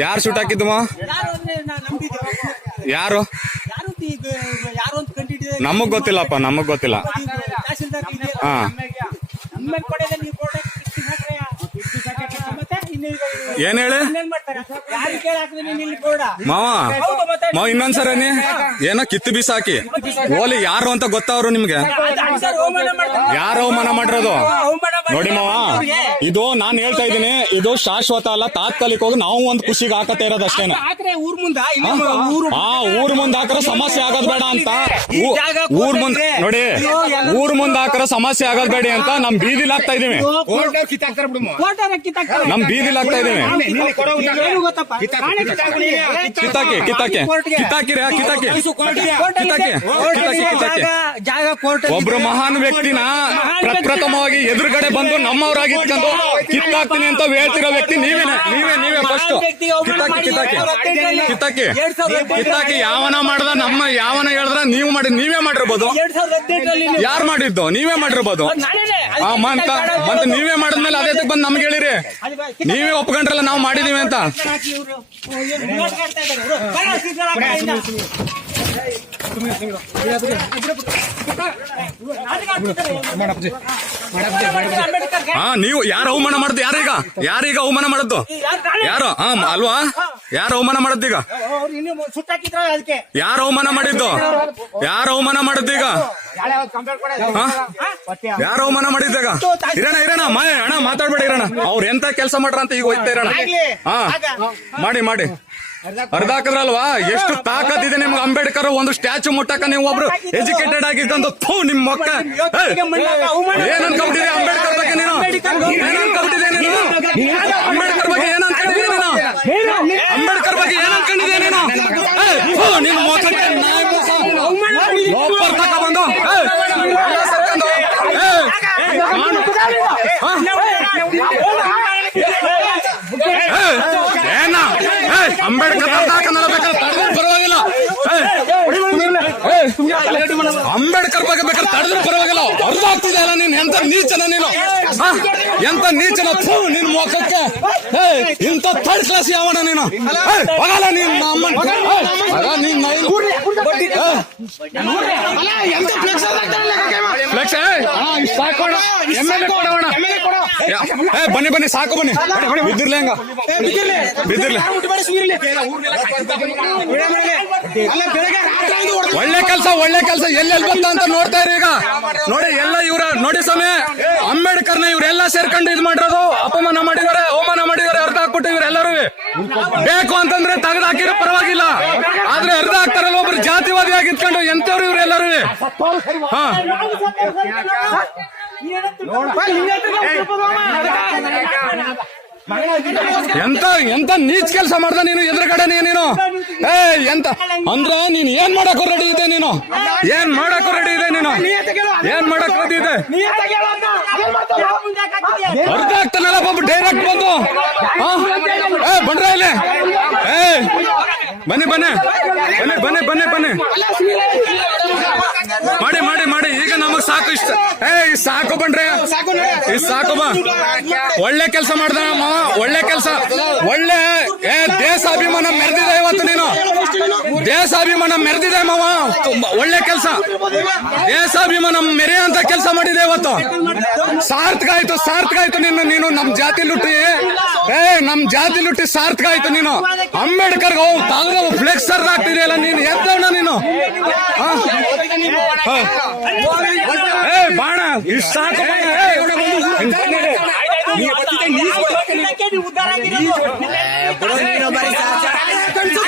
ಯಾರು ಶೂಟ್ ಹಾಕಿದ್ದಮ್ಮ ಯಾರು? ನಮಗ್ ಗೊತ್ತಿಲ್ಲಪ್ಪ, ನಮಗ್ ಗೊತ್ತಿಲ್ಲ. ಹಾ. ಏನ್ ಹೇಳಿ? ಮಾವ ಮಾವ ಇನ್ನೊಂದ್ಸರ ಏನೋ ಕಿತ್ತು ಬೀಸಾಕಿ. ಓಲಿ ಯಾರು ಅಂತ ಗೊತ್ತವ್ರು ನಿಮ್ಗೆ. ಯಾರು ಅವಮಾನ ಮಾಡಿರೋದು ನೋಡಿ ಮಾವ ಇದು ನಾನ್ ಹೇಳ್ತಾ ಇದ್ದೀನಿ ಇದು ಶಾಶ್ವತ ಅಲ್ಲ ತಾತ್ಕಾಲಿಕ ಹೋಗಿ ನಾವು ಒಂದ್ ಖುಷಿಗೆ ಹಾಕತ್ತೆ ಇರೋದು ಅಷ್ಟೇನೆ. ಹಾಕ್ರೆ ಊರ್ ಮುಂದ ಇಲ್ಲಿ ಊರು ಆ ಊರ್ ಮುಂದ್ ಹಾಕ್ರ ಸಮಸ್ಯೆ ಆಗೋದ್ ಬೇಡ ಅಂತ. ಊರ್ ಮುಂದ್ ನೋಡಿ ಊರ್ ಮುಂದ್ ಹಾಕ್ರ ಸಮಸ್ಯೆ ಆಗೋದ್ ಬೇಡಿ ಅಂತ ನಮ್ ಬೀದಿಲ್ ಆಗ್ತಾ ಇದೀವಿ. ನಮ್ ಬೀದಿಲ್ ಆಗ್ತಾ ಇದೀವಿ. ಕಿತ್ತಾಕಿ ಕಿತ್ತಾಕಿ. ಕಿತ್ತಾಕಿರಿ. ಕಿತ್ತಾಕಿ. ಕಿತ್ತಾಕಿ ಕಿತ್ತಾಕಿ. ಜಾಗ- ಕೋರ್ಟ್ ಒಬ್ರು ಮಹಾನ್ ವ್ಯಕ್ತಿನ ಪ್ರಥಮವಾಗಿ ಎದುರುಗಡೆ ಬಂದು ನಮ್ಮವರಾಗಿ ಕಿತ್ತಾಕ್ತೀನಿ ಅಂತ ಹೇಳ್ತಿರೋ ವ್ಯಕ್ತಿ ನೀವೇನೆ ನೀವೇ ನೀವೇ ಫಸ್ಟ್ ಕಿತ್ತಾಕಿ ಕಿತ್ತಾಕಿ ಯಾವನ ಮಾಡ್ದ ನಮ್ಮ ಯಾವನ ಹೇಳಿದ್ರ ನೀವು ಮಾಡಿ ನೀವೇ ಮಾಡಿರ್ಬೋದು ಯಾರು ಮಾಡಿದ್ದು ನೀವೇ ಮಾಡಿರ್ಬೋದು ಮತ್ತೆ ನೀವೇ ಮಾಡಿದ್ಮೇಲೆ ಅದೇ ಬಂದು ನಮ್ಗೆ ಹೇಳಿರಿ ನೀವೇ ಒಪ್ಕೊಂಡ್ರಲ್ಲ ನಾವು ಮಾಡಿದೀವಿ ಅಂತ ಹಾ ನೀವು ಯಾರು ಅವಮಾನ ಮಾಡುದು? ಯಾರೀಗ? ಯಾರೀಗ ಅವಮಾನ ಮಾಡದ್ದು ಯಾರು? ಹಾ ಅಲ್ವಾ? ಯಾರು ಅವಮಾನ ಮಾಡದ್ದೀಗ ಯಾರು ಅವಮಾನ ಮಾಡಿದ್ದು? ಯಾರು ಅವಮಾನ ಮಾಡಿದ್ದೀಗ? ಯಾರು ಮನ ಮಾಡಿದಾಗ ಇರೋಣ ಇರೋಣ ಮಾಯ ಅಣ್ಣ ಮಾತಾಡ್ಬೇಡಿ ಇರೋಣ ಅವ್ರ ಎಂತ ಕೆಲಸ ಮಾಡ್ರ ಅಂತ ಈಗ ಹೋಯ್ತಾ ಇರೋಣ. ಹಾ. ಮಾಡಿ ಮಾಡಿ. ಅರ್ಧ ಹಾಕದ್ರಲ್ವಾ? ಎಷ್ಟು ತಾಕತ್ ಇದೆ ನಿಮ್ಗೆ ಅಂಬೇಡ್ಕರ್ ಒಂದು ಸ್ಟ್ಯಾಚು ಮುಟ್ಟಕ ನೀವು ಒಬ್ರು ಎಜುಕೇಟೆಡ್ ಆಗಿದ್ದಂತ ಥೂ ನಿಮ್ ಮಕ್ಕ. ಏನ್ ಅನ್ಕೊಂಬಿಟ್ಟಿದೆ ಅಂಬೇಡ್ಕರ್ ಬಗ್ಗೆ ನೀನು? ಏನ್ ಅನ್ಕೊಂಬಿಟ್ಟಿದೆ ನೀನು? ಅಂಬೇಡ್ಕರ್ ಬಗ್ಗೆ ಏನ್ ಅನ್ಕೊಂಡಿದ್ದೆ ನೀನು? ಅಂಬೇಡ್ಕರ್ ಬಗ್ಗೆ ಏನ್ ಅನ್ಕೊಂಡಿದ್ದೆ ನೀನು? ಮುಖಕ್ಕೆ ಅಂಬೇಡ್ಕರ್ ಪರವಾಗಿಲ್ಲ. ಅಂಬೇಡ್ಕರ್ ಬಗ್ಗೆ ಬೇಕಾದ್ರೆ ತಡೆದ್ರೆ ಪರವಾಗಿಲ್ಲ. ಅರ್ಧ ಆಗ್ತಿದೆ ಅಲ್ಲ ನೀನ್ ಎಂತ ನೀಚನ ನೀನು? ಎಂತ ನೀಚನ? ಥೂ ನಿನ್ ಮುಖಕ್ಕೆ. ಇಂತ ಥರ್ಡ್ ಕ್ಲಾಸ್ ಯಾವಣ ನೀನು? ಹೋಗಲ್ಲ ನೀನ್ ಅಮ್ಮನ್ ನೀನ್ ಎಂತ ಫ್ಲೆಕ್ಸ್ ಬನ್ನಿ ಬನ್ನಿ ಸಾಕು ಬನ್ನಿ. ಬಿದ್ದಿರ್ಲಿ ಹಂಗ. ಬಿದ್ದಿರ್ಲಿ. ಒಳ್ಳೆ ಕೆಲಸ ಒಳ್ಳೆ ಕೆಲಸ. ಎಲ್ಲೆಲ್ಲಿ ಬಂತ ಅಂತ ನೋಡ್ತಾ ಇರಿ ಈಗ. ನೋಡಿ ಎಲ್ಲ ಇವ್ರ ನೋಡಿ ಸ್ವಾಮಿ. ಅಂಬೇಡ್ಕರ್ನ ಇವ್ರೆಲ್ಲ ಸೇರ್ಕೊಂಡು ಇದ್ ಮಾಡಿರೋದು. ಅಪಮಾನ ಮಾಡಿದಾರೆ ಅವಮಾನ ಮಾಡಿದಾರೆ ಅರ್ಧ ಹಾಕ್ಬಿಟ್ಟು ಇವ್ರೆಲ್ಲರೂ. ಬೇಕು ಅಂತಂದ್ರೆ ತೆಗೆದು ಹಾಕಿರೋ ಪರವಾಗಿಲ್ಲ. ಆದ್ರೆ ಅರ್ಧ ಆಗ್ತಾರಲ್ಲ ಒಬ್ರು ಜಾತಿವಾದಿ ಆಗಿತ್ಕೊಂಡು ಎಂತವ್ರು ಇವರೆಲ್ಲರೂ ಹಾ. ಎಂತ ಎಂತ ನೀಚ್ ಕೆಲಸ ಮಾಡ್ದ ನೀನು ಎದುರುಗಡೆ ನೀನು? ಏ ಎಂತ ಅಂದ್ರ ನೀನ್ ಏನ್ ಮಾಡಕ್ ರೆಡಿ ಇದೆ ನೀನು? ಏನ್ ಮಾಡಕ್ ರೆಡಿ ಇದೆ ನೀನು? ಏನ್ ಮಾಡಕ್ ರೆಡಿ ಇದೆ ಅರ್ಧ ಆಗ್ತಾನಲ್ಲ ಬಾಬು ಡೈರೆಕ್ಟ್ ಬಂದು? ಏ ಬಂದ್ರ ಇಲ್ಲಿ? ಬನ್ನಿ ಬನ್ನಿ. ಬನ್ನಿ ಬನ್ನಿ ಬನ್ನಿ ಬನ್ನಿ. ಮಾಡಿ ಮಾಡಿ ಮಾಡಿ. ಈಗ ನಮಗ್ ಸಾಕು ಇಷ್ಟ. ಏ ಸಾಕು ಬನ್ರಿ. ಇಷ್ಟ್ ಸಾಕು ಬಾ. ಒಳ್ಳೆ ಕೆಲಸ ಮಾಡ್ದ ಮಾವ. ಒಳ್ಳೆ ಕೆಲಸ. ಒಳ್ಳೆ, ಏ, ದೇಶಾಭಿಮಾನ ಮೆರೆದಿದೆ ಇವತ್ತು ನೀನು. ದೇಶಾಭಿಮಾನ ಮೆರೆದಿದೆ ಮಾವ. ಒಳ್ಳೆ ಕೆಲಸ. ದೇಶಾಭಿಮಾನ ಮೆರೆಯಂತ ಕೆಲಸ ಮಾಡಿದೆ ಇವತ್ತು. ಸಾರ್ಥಕ ಆಯ್ತು ಸಾರ್ಥಕ ಆಯ್ತು ನಿನ್ನ, ನೀನು ನಮ್ ಜಾತಿ ಲುಟ್ಟಿ. ಏ ನಮ್ ಜಾತಿ ಲುಟ್ಟಿ ಸಾರ್ಥಕ ಆಯ್ತು ನೀನು. ಅಂಬೇಡ್ಕರ್ ಫ್ಲೆಕ್ಸರ್ ಫ್ಲೆಕ್ಸ್ ಆಗ್ತಿದೆಯಲ್ಲ ನೀನು ಎದ್ದವಣ ನೀನು. ಏ ಬಾಣ ಇಷ್ಟು ಸಾಕು ಬಾಣ.